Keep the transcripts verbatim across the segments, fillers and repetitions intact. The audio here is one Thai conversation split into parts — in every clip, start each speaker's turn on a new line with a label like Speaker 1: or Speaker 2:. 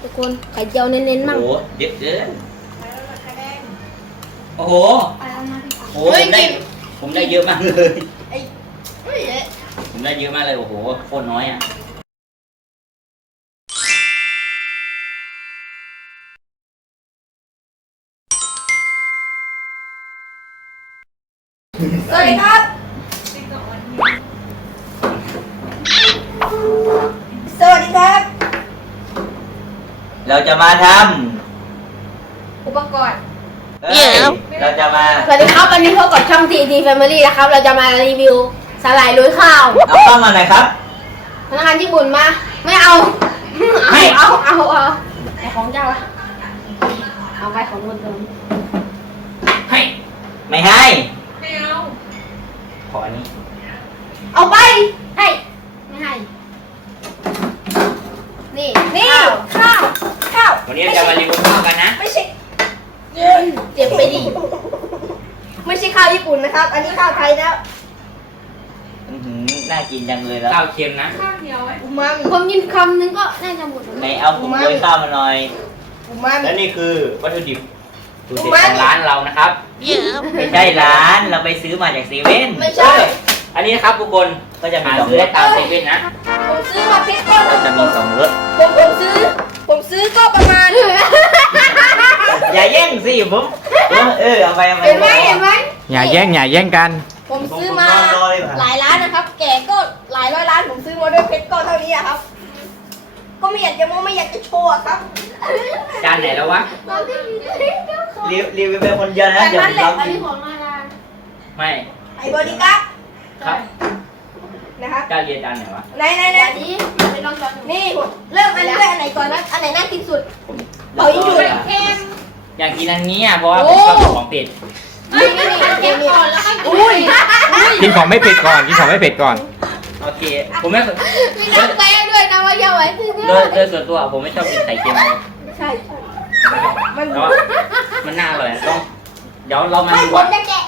Speaker 1: ทุกคนไข่เจียวเน้นๆมั่ง
Speaker 2: โอ้โหเด็ดเกินโอ้โหโอ้โหผมได้ผมได้เยอะมากเลยผมได้เยอะมากเลยโอ้โหโคตรน้อยอ่ะ
Speaker 3: สวัสดีครับสวัสดีครับ
Speaker 2: เราจะมาท
Speaker 3: อุปกรณ์
Speaker 2: ำเอ้ยเราจะมา
Speaker 1: สวัสดีครับวันนี้พบกับช่อง ที ที Family นะครับเราจะมารีวิวสาหร่ายลุยข้าว
Speaker 2: เอาเข้ามาหน่อยครับ
Speaker 1: พนักงานญี่ปุ่นมาไม่เอา
Speaker 2: ไม่
Speaker 1: เอาเอาเอาเอาไอของเจ้าอะเอาไปของคนเดิม
Speaker 2: ให้ไม่ให้
Speaker 3: ไม่เอา
Speaker 2: ขออันนี้
Speaker 1: เอาไปให้ไม่ให้นี่
Speaker 3: นี่
Speaker 1: ข้าว
Speaker 3: ข้าวข้าว
Speaker 2: วันนี้เราจะมารีวิวข้าวกันนะ
Speaker 3: ไม่ใช่
Speaker 1: เจ็บไปดิ
Speaker 3: ไม่ใช่ข้าวญี่ปุ่นนะครับ อันนี้ข้าวไทยแล้ว
Speaker 2: อื้อหือน่ากินจังเลยแล้วข้าวเค็มนะ
Speaker 3: อุมามิ
Speaker 1: ผมกินคำนึงก็น่าจะหมดแล้ว
Speaker 2: ไหนเอาผงโรยข้าวมาหน่อย
Speaker 3: อุมามิ
Speaker 2: และนี่คือวัตถุดิบสูตรเด็ด
Speaker 3: ไม่
Speaker 2: ของร้านเรานะครับไม่ใช่ร้านเราไปซื้อมาจากเซเว่น
Speaker 3: ไม่ใช่
Speaker 2: อันนี้นะครับทุกคนก็จะมีสองรสตามเซเว่นนะ
Speaker 3: ผมซื้อมาเพชรก็
Speaker 2: ก็จะมีสองรส
Speaker 3: ผมผมซื้อ ผมซื้อก็ประมาณ
Speaker 2: อย่าแย่งสิผมเออเอาไปเอาไป
Speaker 1: เห็นไหมเห็นไหม
Speaker 4: อย่าแย่งอย่าแย่งกัน
Speaker 3: ผมซื้อมาหลายร้านนะครับ แกก็หลายร้อยร้านผมซื้อมาด้วยเพชรก็เท่านี้อะครับ ก็ไม่อยากจะโม้ไม่อยากจะโชว์อะครับ
Speaker 2: จานไหนแล้ววะ
Speaker 1: เราไม่มีเจ้าของ
Speaker 2: รีวิวรีวิวเป็นคนเดียวนะเดี๋ยวผมลอง
Speaker 1: อัน
Speaker 2: กิ
Speaker 1: นี้
Speaker 2: น
Speaker 1: ของมาดา
Speaker 2: ไม่
Speaker 3: ไอ้บอดี้การ์ด
Speaker 2: ครับ
Speaker 3: นะครับ
Speaker 2: เจ้าเรียนจานไหนวะ
Speaker 3: ไหนไหนไหน
Speaker 1: อันนี้ไปลองช้อนดู
Speaker 3: นี่ผมเริ่มอันด้วยอันไหนก่อนนะอันไหนน่ากินสุด
Speaker 2: ผม
Speaker 3: เอาอีกอยู่
Speaker 1: เค็ม
Speaker 2: อยากกินอันนี้อ่ะเพราะว่าผมชอบกินของเผ็ด
Speaker 1: นี่นี่นี่เค็มก่อนแล้วก็
Speaker 3: อุ้ย
Speaker 4: กินของไม่เผ็ดก่อน กินของไม่เผ็ดก่อน
Speaker 2: โอเคผมไม่
Speaker 1: มีน้ำแป้งด้วยนะว่าอย่าไว้ที่
Speaker 2: โดยโดยส่วนตัวผมไม่ชอบกินไข่เค็มเลย
Speaker 3: ใช่ใช่มัน
Speaker 2: แต่ว่ามันน่าอร่อยลองเดี๋ยวเรามา
Speaker 3: ไม่
Speaker 2: ดู
Speaker 3: ผ
Speaker 2: ก่อ
Speaker 3: ม
Speaker 2: น
Speaker 3: จะแกะ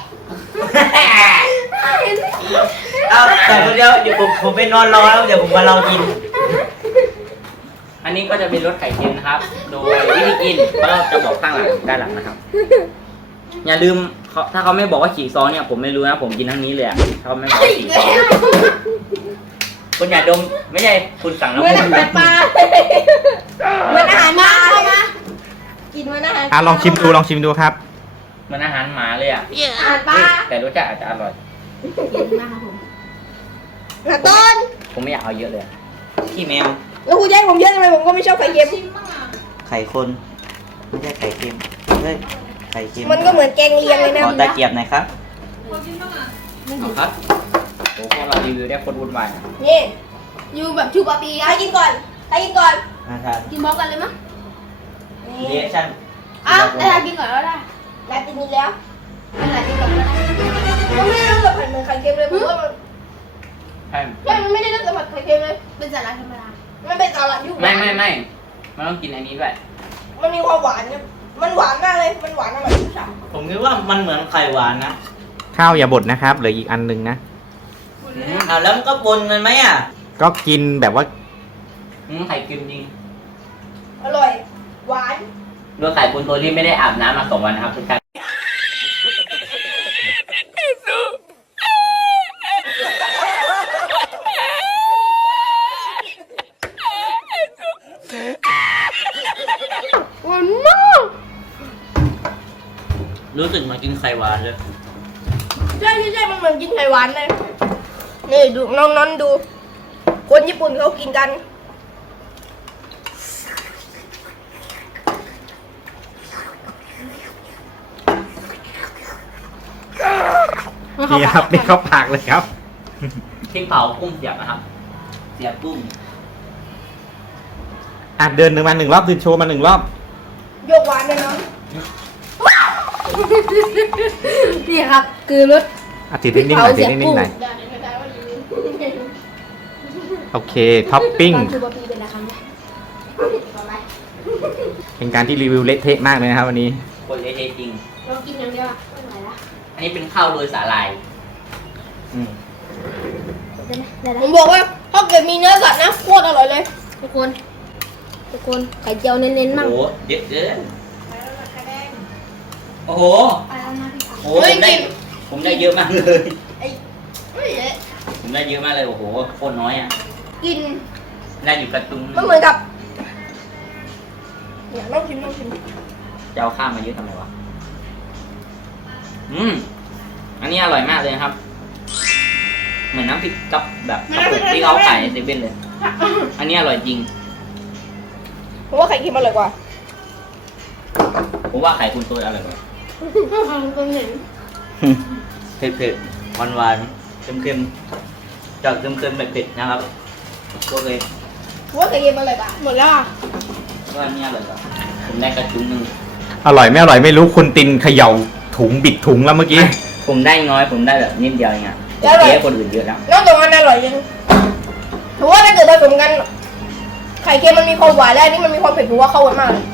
Speaker 2: เอาแต่คนเดียวเดี๋ยวผมผมไปนอนรอแล้วเดี๋ยวผมมาลองกิน อันนี้ก็จะเป็นรสไข่เค็มนะครับ โดยวิธีกินเขาจะบอกข้างหลังด้านหลังนะครับ อย่าลืมเขาถ้าเขาไม่บอกว่าฉีกซองเนี่ยผมไม่รู้นะผมกินทั้งนี้เลยอะถ้าเขาไม่บอกว่าฉีกซองคุณอย่าดมไม่ใช่คุณสั่ง
Speaker 3: เห
Speaker 2: แล้ว
Speaker 3: มือน
Speaker 2: คุ
Speaker 3: อา
Speaker 2: ณ
Speaker 3: หารปลาเหมือนอาหารปลาเลยนะกินเหมือนอาหาร
Speaker 4: อ่ะลองชิมดูลองชิมดูครับ
Speaker 2: มันอาหารหมาเลยอ่ะ
Speaker 3: อาหารปลา
Speaker 2: แต่รสชาติอาจจะอร่อย
Speaker 3: หาต้น
Speaker 2: ผมไม่อยากเอาเยอะเลยอะขี้แมว
Speaker 3: แล้วคุณแย่งผมเยอะทำไมผมก็ไม่ชอบไข่เค็ม
Speaker 2: ไข่คนไม่ใช่ไข่เค็มเฮ้ยไข่เค็ม
Speaker 3: มันก็เหมือนแกงเลียงเลยนะ
Speaker 2: ขอตะเกียบหน่อยครับเอาครับโอ้พวกเรารีวิวได้คนวุ่นวาย
Speaker 3: นี่
Speaker 1: อยู่แบบชูปาปี
Speaker 3: ใครกินก่อนใครกินก่อน
Speaker 2: นะครับ
Speaker 1: กินพร้อมกันเลยมั้ย
Speaker 3: นี่
Speaker 2: เรียชั่น
Speaker 1: อ้าวแต่กินก่อนก็ได้
Speaker 3: นายกินนี่แล้ว
Speaker 1: แต่กินก่อนก็ได้
Speaker 3: มันไม่ได้รู้สึกเหมือนไข่เค็มเลยผมว่ามัน
Speaker 2: ใช่
Speaker 3: ใช่มันไม่ได้รู้สึกเหมือนไข่เค็มเลย
Speaker 1: เป็นสาหร่ายธรรมดา
Speaker 3: มันเป็นสาหร่ายที่หวาน
Speaker 2: ไม่ไม่ไม่มันต้องกินอันนี้ด้วย
Speaker 3: มันมีความหวานเนี่ยมันหวานมากเลยมันหวานอร่อยทุกอย่าง
Speaker 2: ผมคิดว่ามันเหมือนไข่หวานนะ
Speaker 4: ข้าวอย่าบดนะครับ เหลืออีกอันหนึงนะ
Speaker 2: อ่าแล้วมันก็ปนมันไหมอ่ะ
Speaker 4: ก็กินแบบว่า
Speaker 2: อืมไข่เค็มจริง
Speaker 3: อร่อยหวาน
Speaker 2: โดยไข่ปนตัวที่ไม่ได้อาบน้ำมาสองวันนะครับทุกท่านรู้สึกเหมากินไข่หวานเลย
Speaker 3: ใช่ใช่ใช่มันเหมือนกินไข่หวานเลยนี่ดูน้องน้องดู คนญี่ปุ่นเขากินกัน
Speaker 4: นี่ครับนี่เข้าปากเลยครับ
Speaker 2: พริกเผากุ้งเสียบนะครับ เสียบกุ้ง
Speaker 4: อ่ะเดินหนึ่งมาหนึ่งรอบเดินโชว์มาหนึ่งรอบ
Speaker 3: โยกหวานเลยน้อง
Speaker 1: นี่ครับคือรส
Speaker 4: อ่ะติดนิ่งๆหน่อยติดนิ่งๆหน่อยโอเคท็อปปิ้ง
Speaker 1: ตอนชูปาปีเป็นอะไรครั้งแรก
Speaker 4: เป็นการที่รีวิวเละเทะมากเลยนะครับวันนี้
Speaker 2: คนเละเทะจริง
Speaker 1: เรากินอย่างเดียวอะไม่ไหวละ
Speaker 2: อันนี้เป็นข้าวโรยสาหร่าย อืม
Speaker 1: ได้ไหมได้
Speaker 3: ผ
Speaker 1: แล้ว
Speaker 3: มบอกว่าถ้าเกิดมีเนื้อสัตว์นะโคตรอร่อยเลย
Speaker 1: ทุกคนทุกคนไข่เจียวเน้นๆ
Speaker 2: โอ้
Speaker 1: มาก
Speaker 2: โหเยอะเกินโอ้โหโอ้โหผมได้ผมได้เยอะมากเลย
Speaker 3: ไอ้เฮ้ย
Speaker 2: ผมได้เยอะมากเลยโอ้โหโคตรน้อยอ่ะ
Speaker 3: กิน
Speaker 2: ได้อยู่กระตุ้ง
Speaker 3: มันเหมือนกับเนี่ยลองชิมลองชิม
Speaker 2: จะเอาข้ามมาเยอะทำไมวะอืมอันนี้อร่อยมากเลยนะครับ เหมือนน้ำพริกกับแบบกระปุกที่เขาขายในเซเว่นเลย อันนี้อร่อยจริง
Speaker 3: ผมว่าไข่เค็มอร่อยกว่า
Speaker 2: ผมว่าไข่คุณตัวอร่อยกว่า
Speaker 1: คนเห็น
Speaker 2: เผ็ดเผ็ดหวานหวานเค็มเค็มๆจากเค็มเค็มแบบเผ็ดนะครับโอเค
Speaker 3: ผมว่าไข่เค็มอร่อยกว่า
Speaker 1: หมดแล้วอ่ะ
Speaker 2: ก็อันนี้อร่อยกว่าผมได้กระจุงหนึ่ง
Speaker 4: อร่อยไม่อร่อยไม่รู้คุณตินเขย่าถุงบิดถุงแล้วเมื่อกี้
Speaker 2: ผมได้น้อยผมได้แบบนิดเดียวเองอ่ะเจ๊คนอื่นเยอะแล้ว
Speaker 3: น้องตรงนั้นอร่อยจริงผมว่าถ้าเกิดผสมกัน ไข่เค็มมันมีความหวานและอันนี้มันมีความเผ็ดผมว่าเข้ากันมากเลย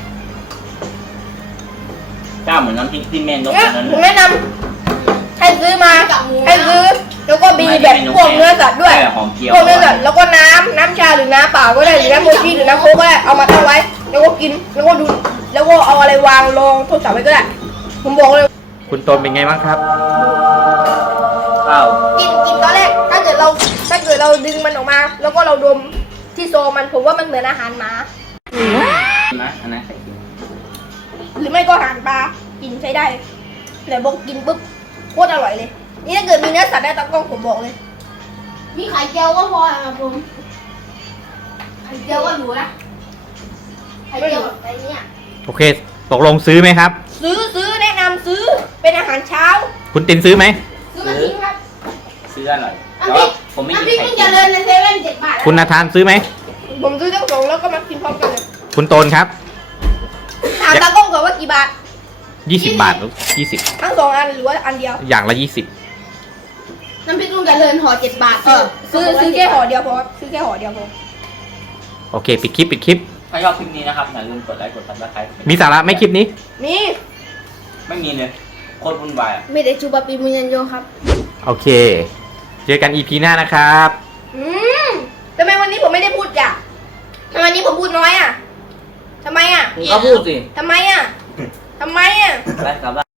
Speaker 2: เจ้าเหมือนน้ำพริกที่แม่นก
Speaker 3: เนี่ย
Speaker 2: นั้น
Speaker 3: ผมแนะนำให้ซื้อมาให้ซื้อแล้วก็มีแบบพวกเนื้อสัตว์ด้วย
Speaker 2: หอมเจียว
Speaker 3: พวกเนื้อสัตว์แล้วก็น้ำน้ำชาหรือน้ำเปล่าก็ได้หรือน้ำโมจิหรือน้ำโค้กก็ได้เอามาตั้งไว้ แล้วก็กินแล้วก็ดูแล้วก็เอาอะไรวางรองโทรศัพท์ไว้ก็ได้ผมบอกเลย
Speaker 4: คุณโตนเป็นไงบ้างครับ
Speaker 2: ข้าว
Speaker 3: กินกินตอนแรกถ้าเกิดเราถ้าเกิดเราดึงมันออกมา แล้วก็เราดมที่โซมันผมว่ามันเหมือนอาหารหมา
Speaker 2: นะอันนั้นไข่เค็ม
Speaker 3: หรือไม่ก็อาหารปลากินใช้ได้แต่บอกกินปุ๊บโคตรอร่อยเลย นี่ถ้าเกิดมีเนื้อสัตว์ได้ตะกล้องผมบอกเลย
Speaker 1: มีไข่เจียวก็พอครับผมไข่เจียวก็หรูนะไข่เจียวแบบไอ้เนี่ย
Speaker 4: โอเค ตกลงซื้อไหมครับ
Speaker 3: ซื้อซื้อแนะนำซื้อเป็นอาหารเช้า
Speaker 4: คุณตินซื้อไหม
Speaker 1: ซื้อมาทิ้งครับ
Speaker 2: ซื้ออร่อยแต่
Speaker 1: น้ำพริ
Speaker 2: ว่าก ผมไม่
Speaker 1: น้ำพ
Speaker 2: กิ
Speaker 1: ริ
Speaker 2: น
Speaker 1: ก
Speaker 2: ไข่
Speaker 1: มึง
Speaker 2: เค็
Speaker 1: จะ
Speaker 2: ม
Speaker 1: เลินในเซเว่นเจ็ดบาท
Speaker 4: คุณนาธานซื้อไหม
Speaker 3: ผมซื้อทั้งสองแล้วก็มากินพร้อมกันเลย
Speaker 4: คุณโตนครับ
Speaker 3: ถามตากล้องก่อนว่ากี่บาท
Speaker 4: ยี่สิบบาทหรือยี่สิบ
Speaker 3: ทั้งสองอันหรือว่าอันเดียว
Speaker 4: อย่างละยี่สิบ
Speaker 1: น้ำพริกลุงจะเลินห่อเจ็ดบาท
Speaker 3: เออซื้อซื้อแค่ห่อเดียวพอซื้อแค่ห่อเดียวพอ
Speaker 4: โอเค ปิดคลิปปิดคลิป
Speaker 2: ถ้าชอบคลิปนี้นะครับอย่าลืมกดไลค์กดซับสไครต์
Speaker 4: มีสาระไหมคลิปนี้
Speaker 3: นี่
Speaker 2: ไม่มีเลยโคตรวุ่นวายอ่ะ
Speaker 1: ไม่ได้จูบาปีมุยันโยครับ
Speaker 4: โอเค เจอกันอีพีหน้านะครับ
Speaker 3: อืมทำไมวันนี้ผมไม่ได้พูดจ้ะทำไมวันนี้ผมพูดน้อยอ่ะทำไมอ่ะ
Speaker 2: คุณก็พูดสิ
Speaker 3: ทำไมอ่ะทำไมอ่ะ
Speaker 2: ไลค์ครับ